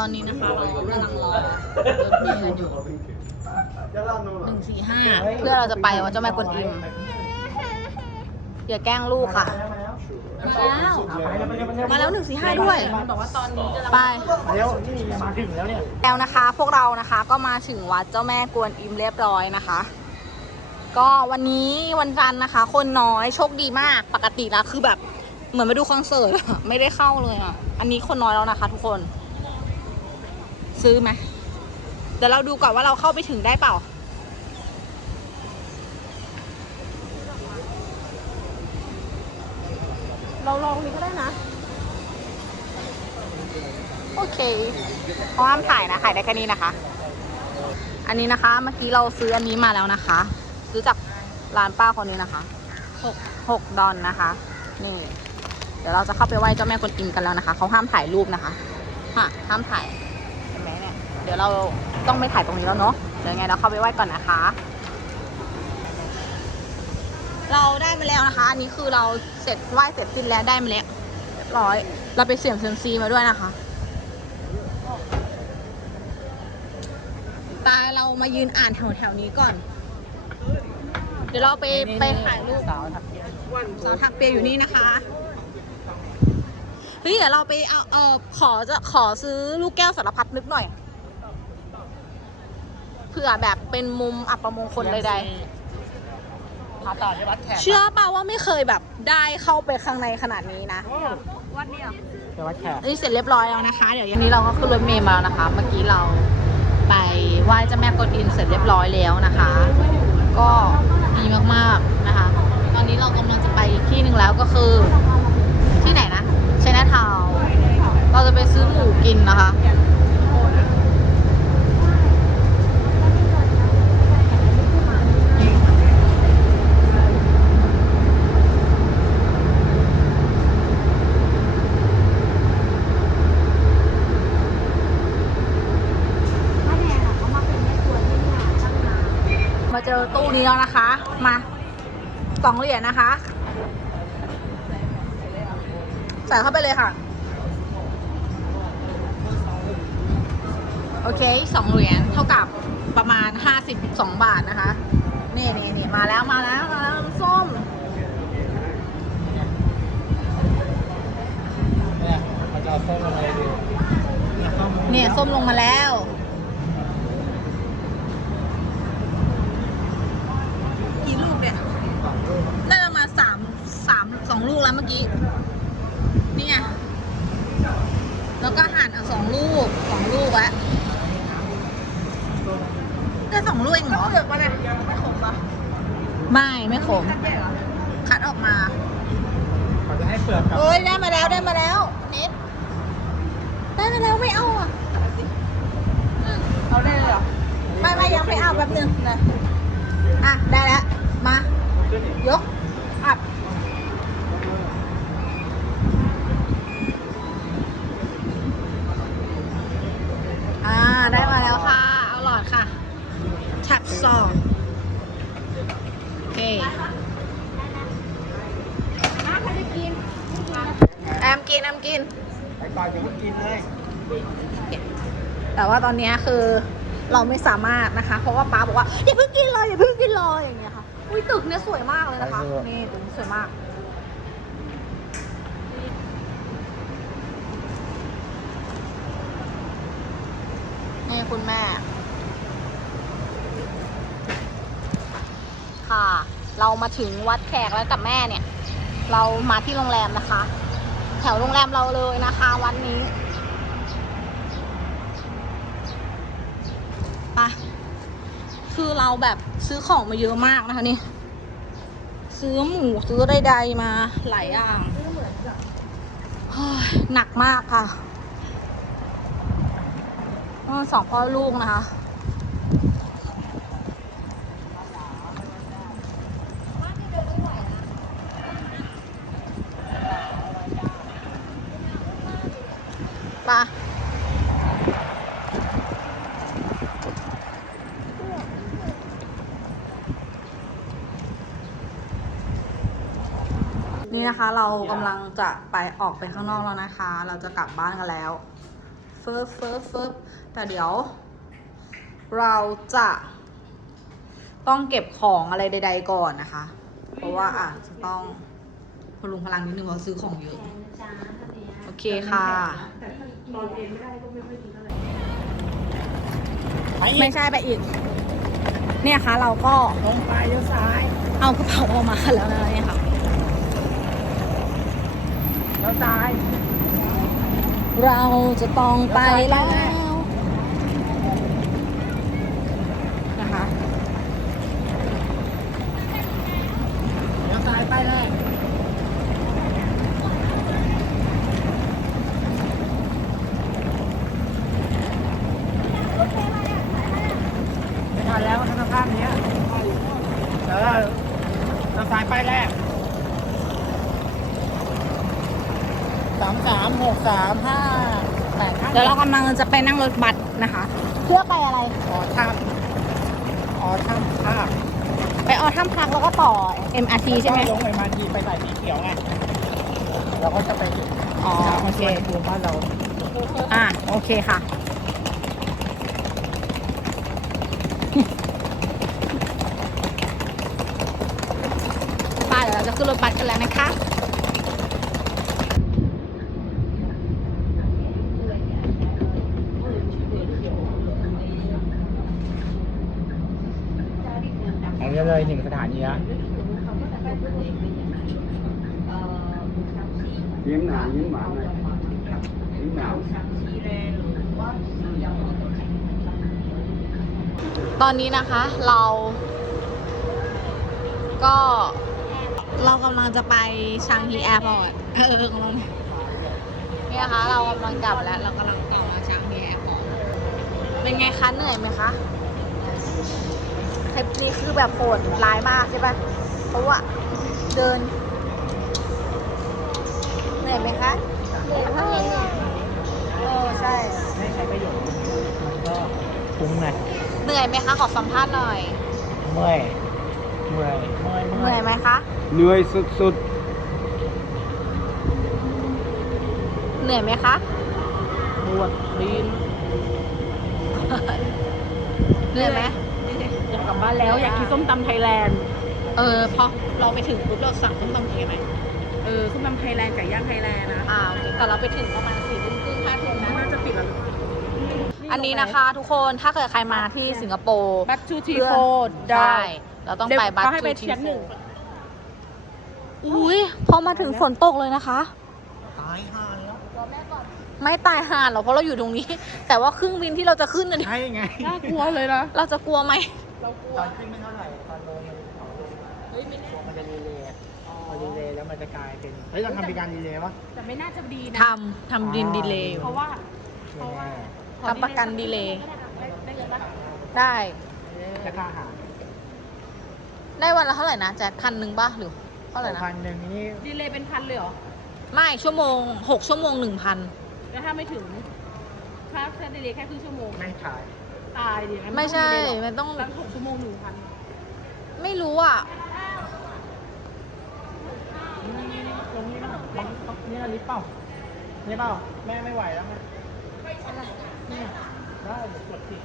ตอนนี้นะคะเรากำลังรอรถเมล์กันอยู่หนึ่งสี่ห้าเพื่อเราจะไปวัดเจ้าแม่กวนอิมอย่าแกล้งลูกค่ะ มาแล้วมาแล้วหนึ่งสี่ห้าด้วยบอกว่าตอนนี้ไปเดี๋ยวนี่มาถึงแล้วเนี่ยแล้วนะคะพวกเรานะคะก็มาถึงวัดเจ้าแม่กวนอิมเรียบร้อยนะคะ ก็วันนี้วันจันทร์นะคะ คนน้อยโชคดีมากปกตินะคือแบบเหมือนมาดูคอนเสิร์ตอะไม่ได้เข้าเลยอะ อันนี้คนน้อยแล้วนะคะ ทุกคน ซื้อไหมเดี๋ยวเราดูก่อนว่าเราเข้าไปถึงได้เปล่า เราลองนี้ก็ได้นะ โอเคเพราะห้ามถ่ายนะถ่ายได้แค่นี้นะคะ อันนี้นะคะ เมื่อกี้เราซื้ออันนี้มาแล้วนะคะ ซื้อจากร้านป้าคนนี้นะคะหกหกดอนนะคะ นี่ เดี๋ยวเราจะเข้าไปไหว้เจ้าแม่กวนอิมกันแล้วนะคะ เขาห้ามถ่ายรูปนะคะฮะห้ามถ่าย ดี๋ยวเราต้องไม่ถ่ายตรงนี้แล้วเนาะเดี๋ยวไงเราเข้าไปไหว้ก่อนนะคะ เราได้มาแล้วนะคะอันนี้คือเราเสร็จไหว้เสร็จสิ้นแล้วได้มาแล้วเรียบร้อย เราไปเสี่ยงเซียมซีมาด้วยนะคะตาเรามายืนอ่านแถวแถวๆนี้ก่อน เดี๋ยวเราไปไปถ่ายรูปสาวทักเที่ยสาวถักเปียอยู่นี่นะคะเฮ้ยเดี๋ยวเราไปเอาเออขอจะขอซื้อลูกแก้วสารพัดนึกหน่อย เผื่อแบบเป็นมุมอัปมงคลใดพาต่อที่วัดแขกๆเชื่อเปล่าว่าไม่เคยแบบได้เข้าไปข้างในขนาดนี้นะวัดเนี่ยไปวัดแขกอันนี้เสร็จเรียบร้อยแล้วนะคะ เดี๋ยววันนี้เราก็ขึ้นรถเมล์มาแล้วนะคะ เมื่อกี้เราไปไหว้เจ้าแม่กวนอิมเสร็จเรียบร้อยแล้วนะคะ ก็ดีมากๆนะคะ ตอนนี้เรากำลังจะไปอีกที่หนึ่งแล้วก็คือ ที่ไหนนะชนะทาวเราจะไปซื้อหมูกินนะคะ นี้แล้วนะคะ มาสองเหรียญนะคะ ใส่เข้าไปเลยค่ะ โอเคสองเหรียญเท่ากับประมาณห้าสิบสองบาทนะคะ นี่นี่นี่มาแล้วมาแล้วมาแล้วน้ำส้มเนี่ยมันจะเอาส้มลงมาดูเนี่ยส้มเนี่ยส้มลงมาแล้ว กี่ลูกเนี่ย ได้ประมาณสามสามสองลูกแล้ว เมื่อกี้ นี่ไง แล้วก็หั่นเอาสองลูกสองลูกแล้วได้สองลูกเองเหรอ เปลือกมันอะไม่ขมปะไม่ไม่ขมคัดแยกเหรอคัดออกมา เขาจะให้เปลือกกับเอ้ยได้มาแล้วได้มาแล้วเน็ตได้มาแล้วไม่เอาอะ เอาได้เลยเหรอไม่ไม่ยังไม่เอาแป๊บนึงนะ อะ ได้แล้ว มาขึ้นอีกยก อับ อ่า ได้มาแล้วค่ะ เอาหลอดค่ะแท็บซองโอเค น้าใครจะกิน แอม กินแอมกิน ไปก่อนอย่าเพิ่งกินเลย แต่ว่าตอนเนี้ยคือเราไม่สามารถนะคะ เพราะว่าป้าบอกว่าอย่าเพิ่งกินเลยอย่าเพิ่งกินเลยอย่างเงี้ยค่ะ อุ้ยตึกเนี้ยสวยมากเลยนะคะนี่ตึกนี้สวยมาก นี่คุณแม่ ค่ะ เรามาถึงวัดแขกแล้วกับแม่เนี่ย เรามาที่โรงแรมนะคะ แถวโรงแรมเราเลยนะคะวันนี้ไปคือเราแบบซื้อของมาเยอะมากนะคะนี่ ซื้อหมูซื้อใดๆมาหลายอย่างเฮ้ยหนักมากค่ะสองพ่อลูกนะคะ ไป นี่นะคะ เรากำลังจะไปออกไปข้างนอกแล้วนะคะ เราจะกลับบ้านกันแล้วเฟิร์ฟเฟิร์ฟเฟิร์ฟแต่เดี๋ยว เราจะต้องเก็บของอะไรใด ๆ ก่อนนะคะ เพราะว่าอาจจะต้องพลุงพลังนิดนึงเพราะซื้อของเยอะ โอเคค่ะไปอีไม่กใช่ไปอีก เนี่ยคะเราก็ลงไปเลี้ยวซ้าย เอากระเป๋าออกมาแล้วนะเนี่ยค่ะ เราตาย เราจะต้องไปแล้วนะคะ เลี้ยวซ้ายไปแรกไม่ทันแล้วธนาคารเนี้ยเออเลี้ยวซ้ายไปแรกสามสามหกสามห้าแปดห้า เดี๋ยวเรากำลังจะไปนั่งรถบัสนะคะ เพื่อไปอะไรอ๋อท่ามอ๋อท่ามภาพไปออท่ามพักแล้วก็ต่อ MRT ใช่ไหมลงไปมาทีไปสายสีเขียวไงเราก็จะไปถึงอ๋อโอเคสวนภูมิบ้านเรา อะโอเคค่ะ ป้าเดี๋ยวเราจะขึ้นรถบัสกันแล้วนะคะ อันนี้เลยหนึ่งสถานีละ ยิ้มหนายิ้มหวานเลยยิ้มหนาวตอนนี้นะคะเรา ก็เรากำลังจะไปชางฮีแอร์พอร์ตเออกำลังเนี่ยนะคะเรากำลังกลับแล้ว เรากำลังกลับมาชางฮีแอร์พอร์ตเป็นไงคะเหนื่อยไหมคะคลิปนี้คือแบบโหดร้ายมากใช่ปะเพราะว่าเดิน นื่อยไหมคะเหนื่อยมากเออใช่ ไม่ใช้ประโยชน์มันก็คุ้มไงเหนื่อยไหมคะขอสัมภาษณ์หน่อย เมื่อยเมื่อยเมื่อยเหนื่อยไหมคะ เหนื่อยสุดเหนื่อยไหมคะ ปวดตีนเหนื่อยไหม อยากกลับบ้านแล้วอยากกินส้มตำไทยแลนด์ เออพอเราไปถึงปุ๊บเราสั่งต้มตำเกี๊ยวไหมเออส้มตำไทยแลนด์ไก่ย่างไทยแลนด์นะอ่าโอเคแต่เราไปถึงประมาณสี่ทุ่มครึ่งห้าทุ่มนะน่าจะปิดแล้วอันนี้นะคะทุกคนถ้าเกิดใครมาที่สิงคโปร์บัตทูทีเพื่อโฟดใช่เราต้องไปบัตเขาให้ไปทูทีเชียร์หนึ่งอุ้ยพอมาถึงฝนตกเลยนะคะ ตายห่าแล้วไม่ตายห่าหรอกเพราะเราอยู่ตรงนี้ แต่ว่าเครื่องบินที่เราจะขึ้นน่ะดิใช่ไงน่ากลัวเลยนะเราจะกลัวไหมตอนขึ้นไม่เท่าไหร่ตอนลงมันเฮ้ยไม่แน่ มันจะกลายเป็นเฮ้ยเราทำเป็นการรีเลย์ปะ แต่ไม่น่าจะดีนะ ทำทำดินดีเลย์เพราะว่า เพราะว่าทำประกันดีเลย์ได้เงินปะได้จะค่าอาหารได้วันละเท่าไหร่นะแจ็คพันหนึ่งป่ะหรือเท่าไหร่นะพันหนึ่งนี่ดีเลยเป็นพันเลยเหรอ ไม่ชั่วโมงหกชั่วโมงหนึ่งพันแล้วถ้าไม่ถึงถ้าแค่ดีเลยแค่ครึ่งชั่วโมง ไม่ขาย ตายดิงั้นไม่ใช่ต้องดีเลยเหรอมันต้อง ตั้งหกชั่วโมงหนึ่งพัน ไม่รู้อะ นี่นี่นี่ตรงนี้นะนี่ลิฟต์เปล่านี่เปล่า แม่ไม่ไหวแล้วไงนี่ได้เดี๋ยวกดสิ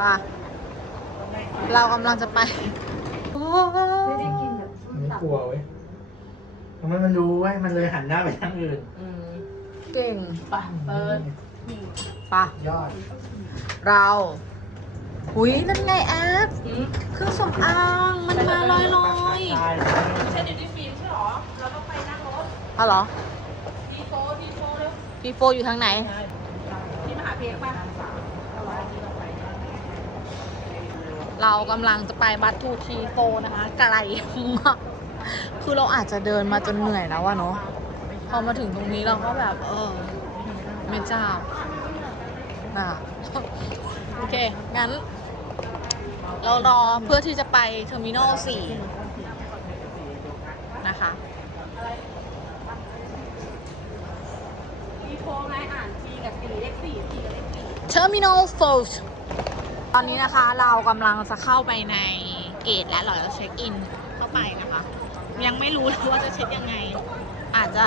ป่ะเรากำลังจะไปไม่กลัวเว้ยทำไมมันรู้เว้ยมันเลยหันหน้าไปทางอื่น เก่งไปเปิดป่ะยอด เราหุยนั่นไงแอปเครื่องสำอางมันมาลอยลอยใช่ใช่ดิวตี้ฟรีใช่หรอเราต้องไปนั่งรถๆอ๋อเหรอทีโฟทีโฟเร็วพีโฟอยู่ทางไหนที่มหาเพกป่ะเรากำลังจะไปบัตทูทีโฟนะคะไกลมากคือเราอาจจะเดินมาจนเหนื่อยแล้วอะเนาะพอมาถึงตรงนี้เราก็แบบเออ ไม่จ้า บน่ะโอเค งั้น เรารอเพื่อที่จะไปเทอร์มินอลสี่นะคะทีโฟไงอ่านทีกับสี่เลขสี่ทีกับเลขสี่ Terminal 4ตอนนี้นะคะเรากำลังจะเข้าไปในเกตและเราจะเช็คอินเข้าไปนะคะ ยังไม่รู้เลยว่าจะเช็ดยังไง อาจจะ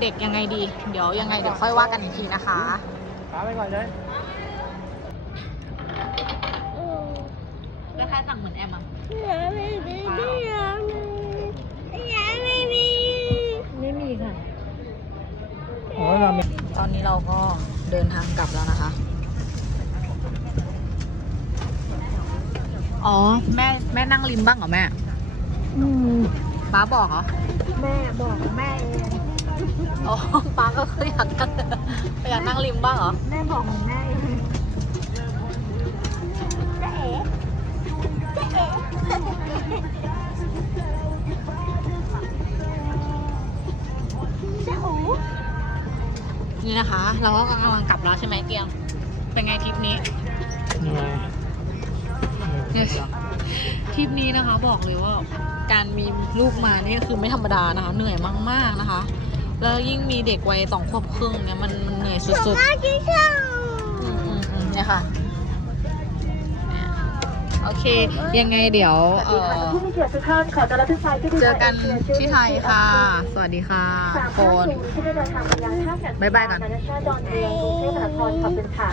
เด็กยังไงดี เดี๋ยวยังไงเดี๋ยวค่อยว่ากันอีกทีนะคะ พาไปก่อนเลยแล้วใครสั่งเหมือนแอมอะไม่มีค่ะ โอ้ยเรามีตอนนี้เราก็เดินทางกลับแล้วนะคะ อ๋อ แม่แม่นั่งริมบ้างเหรอแม่อืมป้าบอกเหรอ แม่บอกแม่เอง อ๋อป้าก็คืออยากนั่งอยากนั่งริมบ้างเหรอ แม่บอกของแม่เองจ๊ะเอ๋จ๊ะเอ๋จ๊ะโอ๋นี่นะคะ เราก็กำลังกลับแล้วใช่ไหมเตียง เป็นไงทริปนี้เหนื่อยทริปนี้นะคะบอกเลยว่าการมีลูกมานี่คือไม่ธรรมดานะคะ เหนื่อยมากๆนะคะ แล้วยิ่งมีเด็กวัยสองขวบครึ่งเนี่ยมันมันเหนื่อยสุดๆกินข้าวอืมอืมอืมเนี่ยค่ะเนี่ยโอเค ยังไงเดี๋ยวเอ่อผู้มีเกียรติทุกท่านขอต้อนรับทุกท่านที่เจอกันที่ไทยค่ะ สวัสดีค่ะสามโคท่านนที่ได้เดินทางมายังท่าอากาศบ๊ายบายก่อน นานาชาติดอนเมืองกรุงเทพมหานครขอบคุณค่ะ